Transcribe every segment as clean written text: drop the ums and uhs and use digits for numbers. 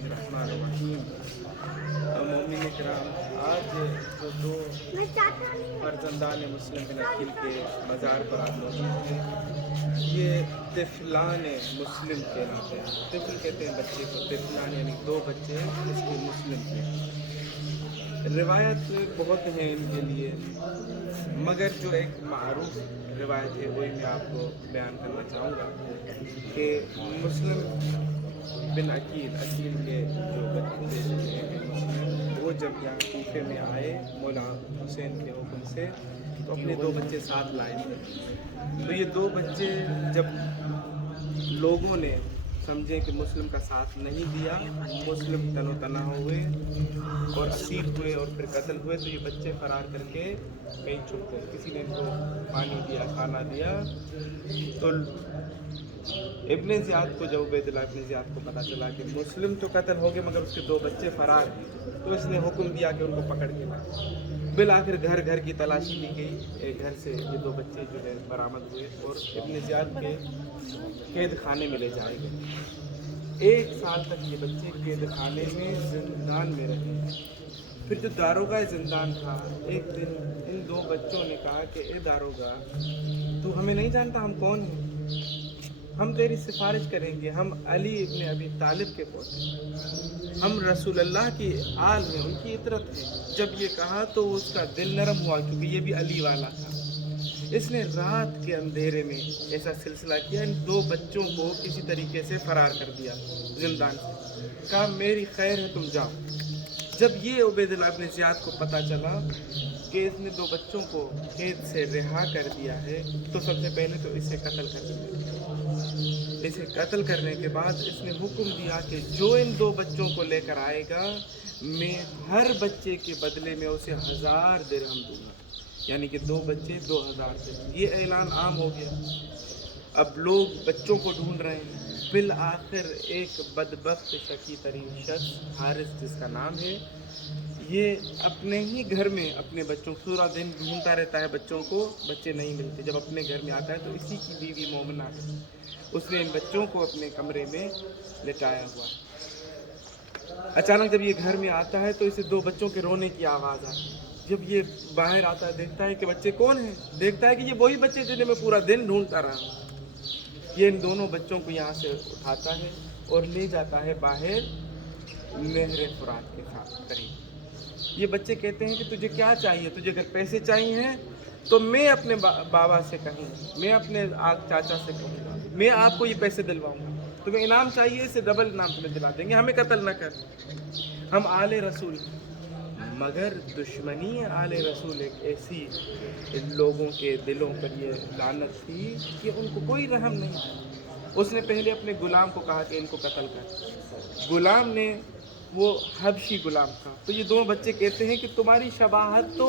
बिस्मिल्लाहिर्रहमानिर्रहीम। मोमिन किराम, आज जो दो फर्जंदान मुस्लिम बिन अकील के मज़ार पर आज मौजूद हैं, ये तिफलान मुस्लिम कहलाते हैं। तिफल कहते हैं बच्चे को, तिफलान यानी दो बच्चे इसके मुस्लिम के। रिवायत बहुत हैं इनके लिए, मगर जो एक मारूफ रिवायत है वही मैं आपको बयान करना चाहूँगा कि मुस्लिम बिन अकील के जो बच्चे हैं वो जब यहाँ कूफे में आए मौला हुसैन के हुक्म से, तो अपने दो बच्चे साथ लाए थे। तो ये दो बच्चे जब लोगों ने समझे कि मुस्लिम का साथ नहीं दिया, मुस्लिम तनो तना हुए और असीर हुए और फिर कत्ल हुए, तो ये बच्चे फरार करके कहीं छुप गए। किसी ने इनको पानी दिया, खाना दिया। तो इब्ने ज़ियाद को, जब उबैदुल्लाह इब्ने ज़ियाद को पता चला कि मुस्लिम तो कत्ल हो गए मगर उसके दो बच्चे फरार हैं, तो इसने हुक्म दिया कि उनको पकड़ के लाए। बिल आखिर घर घर की तलाशी ली गई, एक घर से ये दो बच्चे जो है बरामद हुए और इब्ने ज़ियाद के कैद खाने में ले जाए गए। 1 साल तक ये बच्चे कैद खाने में जिंदान में रहे। फिर जो दारोगा जिंदान था, एक दिन इन दो बच्चों ने कहा कि ए दारोगा, तू हमें नहीं जानता हम कौन हैं? हम तेरी सिफारिश करेंगे, हम अली इब्ने अबी तालिब के पोते, हम रसूलुल्लाह की आल हैं, उनकी इतरत है। जब ये कहा तो उसका दिल नरम हुआ, क्योंकि ये भी अली वाला था। इसने रात के अंधेरे में ऐसा सिलसिला किया, इन दो बच्चों को किसी तरीके से फरार कर दिया जिंदान से। कहा मेरी खैर है, तुम जाओ। जब ये उबैदुल्लाह इब्ने ज़ियाद को पता चला कि इसने दो बच्चों को कैद से रिहा कर दिया है, तो सबसे पहले तो इसे कत्ल कर दिया। इसे कत्ल करने के बाद इसने हुक्म दिया कि जो इन दो बच्चों को लेकर आएगा, मैं हर बच्चे के बदले में उसे 1000 दिरहम दूंगा, यानी कि दो बच्चे 2000 दिरहम। ये ऐलान आम हो गया। अब लोग बच्चों को ढूंढ रहे हैं। बिल आखिर एक बदबख्त शकी तरीन शख्स, हारिस जिसका नाम है, ये अपने ही घर में अपने बच्चों को पूरा दिन ढूंढता रहता है बच्चों को, बच्चे नहीं मिलते। जब अपने घर में आता है तो इसी की बीवी मोमिना है, उसने इन बच्चों को अपने कमरे में लेटाया हुआ। अचानक जब ये घर में आता है तो इसे दो बच्चों के रोने की आवाज़ आती है। जब ये बाहर आता है, देखता है कि बच्चे कौन हैं, देखता है कि ये वही बच्चे जिन्हें मैं पूरा दिन ढूंढता रहा हूँ। ये इन दोनों बच्चों को यहाँ से उठाता है और ले जाता है बाहर नहर फुरात के साथ करीब। ये बच्चे कहते हैं कि तुझे क्या चाहिए? तुझे अगर पैसे चाहिए हैं तो मैं अपने बाबा से कहूँगा, मैं अपने चाचा से कहूँगा, मैं आपको ये पैसे दिलवाऊँगा। तुम्हें इनाम चाहिए, इससे डबल इनाम तुम्हें दिला देंगे, हमें कत्ल न कर, हम आले रसूल। मगर दुश्मनी आले रसूल एक ऐसी इन लोगों के दिलों पर ये लानत थी कि उनको कोई रहम नहीं। उसने पहले अपने गुलाम को कहा कि इनको कत्ल कर। गुलाम ने, वो हबशी गुलाम था। तो ये दोनों बच्चे कहते हैं कि तुम्हारी शबाहत तो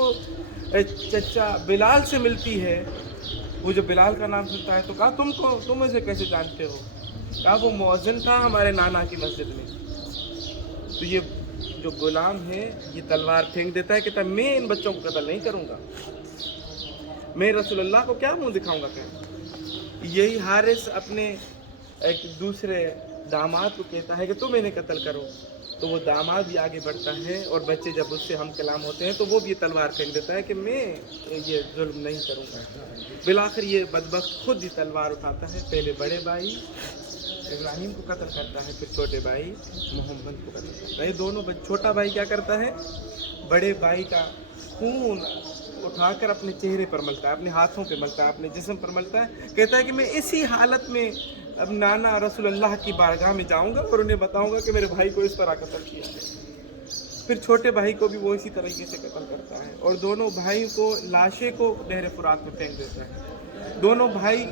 चचा बिलाल से मिलती है। वो जो बिलाल का नाम सुनता है तो कहा तुम इसे कैसे जानते हो? कहा वो मुअज्जिन था हमारे नाना की मस्जिद में। तो ये जो गुलाम है ये तलवार फेंक देता है, कहता मैं इन बच्चों को कत्ल नहीं करूँगा, मैं रसूलुल्लाह को क्या मुंह दिखाऊंगा। यही हारिस अपने एक दूसरे दामाद को कहता है कि तुम इन्हें कत्ल करो। तो वो दामाद भी आगे बढ़ता है और बच्चे जब उससे हम कलाम होते हैं तो वो भी तलवार फेंक देता है कि मैं ये जुल्म नहीं करूँगा। बिलाखिर ये बदबख्त खुद ही तलवार उठाता है, पहले बड़े भाई इब्राहिम को कत्ल करता है, फिर छोटे भाई मोहम्मद को कत्ल करता है। ये दोनों छोटा भाई क्या करता है, बड़े भाई का खून उठाकर अपने चेहरे पर मलता है, अपने हाथों पे मलता है, अपने जिस्म पर मलता है। कहता है कि मैं इसी हालत में अब नाना रसूलुल्लाह की बारगाह में जाऊंगा और उन्हें बताऊंगा कि मेरे भाई को इस तरह कत्ल किया है। फिर छोटे भाई को भी वो इसी तरीके से कत्ल करता है और दोनों भाई को लाशें को नहर फुरात में फेंक देता है। दोनों भाई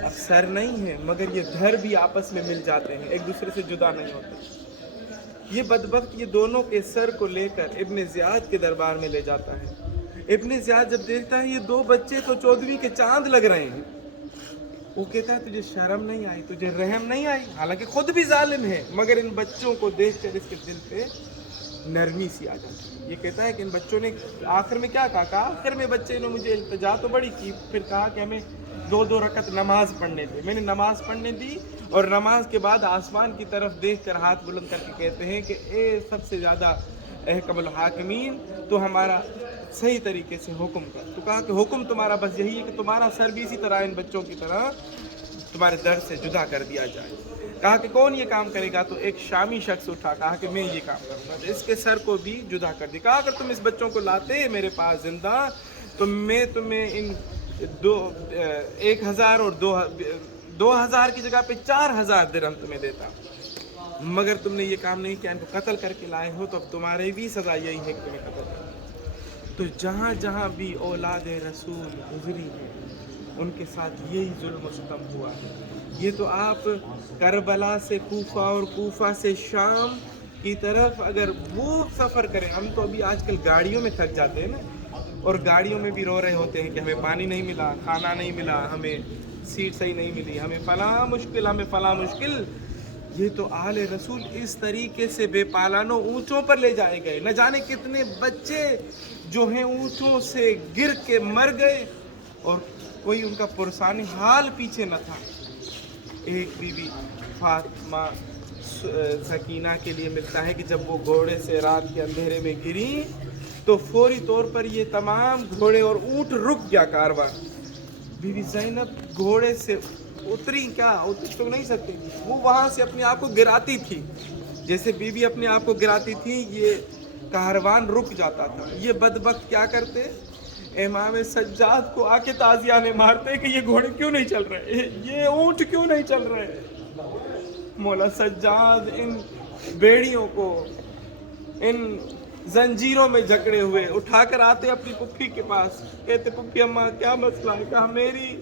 अफसर नहीं है मगर ये घर भी आपस में मिल जाते हैं, एक दूसरे से जुदा नहीं होते। ये बदबख्त ये दोनों के सर को लेकर इब्ने ज़ियाद के दरबार में ले जाता है। इब्ने ज़ियाद जब देखता है ये दो बच्चे तो 14वीं के चांद लग रहे हैं, वो कहता है तुझे शर्म नहीं आई, तुझे रहम नहीं आई? हालांकि खुद भी जालिम है मगर इन बच्चों को देखकर इसके दिल पे नरमी सी आ जाती है। ये कहता है कि इन बच्चों ने आखिर में क्या कहा, आखिर में बच्चे ने मुझे इल्तिजा तो बड़ी की, फिर कहा कि हमें 2-2 रकत नमाज पढ़ने दी। मैंने नमाज पढ़ने दी اور نماز کے بعد آسمان کی طرف دیکھ کر ہاتھ بلند کر کے کہتے ہیں کہ اے سب سے زیادہ احکم الحاکمین، تو ہمارا صحیح طریقے سے حکم کر۔ تو کہا کہ حکم تمہارا بس یہی ہے کہ تمہارا سر بھی اسی طرح ان بچوں کی طرح تمہارے در سے جدا کر دیا جائے۔ کہا کہ کون یہ کام کرے گا؟ تو ایک شامی شخص اٹھا، کہا کہ میں یہ کام کروں گا، تو اس کے سر کو بھی جدا کر دیا۔ کہا اگر تم اس بچوں کو لاتے میرے پاس زندہ تو میں تمہیں ان 1000 اور 2000 کی جگہ پہ 4000 درہم تمہیں دیتا، مگر تم نے یہ کام نہیں کیا، ان کو قتل کر کے لائے ہو، تو اب تمہاری بھی سزا یہی ہے کہ تمہیں قتل کرنا۔ تو جہاں جہاں بھی اولاد رسول گزری ہے ان کے ساتھ یہی ظلم و ستم ہوا ہے۔ یہ تو آپ کربلا سے کوفہ اور کوفہ سے شام کی طرف اگر وہ سفر کریں، ہم تو ابھی آج کل گاڑیوں میں تھک جاتے ہیں نا، اور گاڑیوں میں بھی رو رہے ہوتے ہیں کہ ہمیں پانی نہیں ملا، کھانا نہیں ملا، ہمیں سیٹ صحیح نہیں ملی، ہمیں فلاں مشکل، ہمیں فلاں مشکل۔ یہ تو آل رسول اس طریقے سے بے پالانوں اونٹوں پر لے جائے گئے، نہ جانے کتنے بچے جو ہیں اونٹوں سے گر کے مر گئے اور کوئی ان کا پرسانی حال پیچھے نہ تھا۔ ایک بی بی فاطمہ سکینہ کے لیے ملتا ہے کہ جب وہ گھوڑے سے رات کے اندھیرے میں گری تو فوری طور پر یہ تمام گھوڑے اور اونٹ رک گیا کارواں۔ بی بی زینب گھوڑے سے اتری، کیا اتر تو نہیں سکتی، وہ وہاں سے اپنے آپ کو گراتی تھی، جیسے بی بی اپنے آپ کو گراتی تھی یہ کاروان رک جاتا تھا۔ یہ بدبخت کیا کرتے؟ امام سجاد کو آ کے تازیانے مارتے کہ یہ گھوڑے کیوں نہیں چل رہے، یہ اونٹ کیوں نہیں چل رہے۔ مولا سجاد ان بیڑیوں کو، ان زنجیروں میں جکڑے ہوئے اٹھا کر آتے اپنی پھپھی کے پاس، کہتے پھپھی اماں کیا مسئلہ ہے؟ کہا میری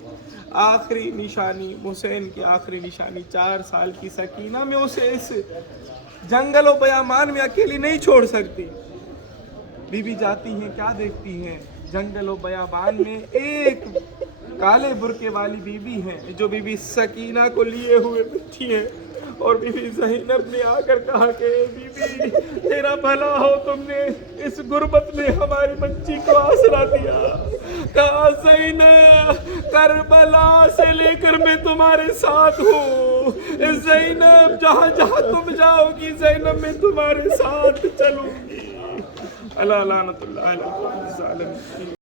آخری نشانی، حسین کی آخری نشانی 4 سال کی سکینہ، میں اسے اس جنگل و بیابان میں اکیلی نہیں چھوڑ سکتی۔ بی بی جاتی ہیں، کیا دیکھتی ہیں؟ جنگل و بیابان میں ایک کالے برقعے والی بی بی ہے جو بی بی سکینہ کو لیے ہوئے بیٹھی ہے، اور بی بی زینب نے آ کر کہا کہ بی بی تیرا بھلا ہو، تم نے اس غربت میں ہماری بچی کو آسرا دیا۔ کہا زینب کربلا سے لے کر میں تمہارے ساتھ ہوں، زینب جہاں جہاں تم جاؤ گی زینب میں تمہارے ساتھ چلوں گی۔ اللہ لعنت اللہ علی الظالمین۔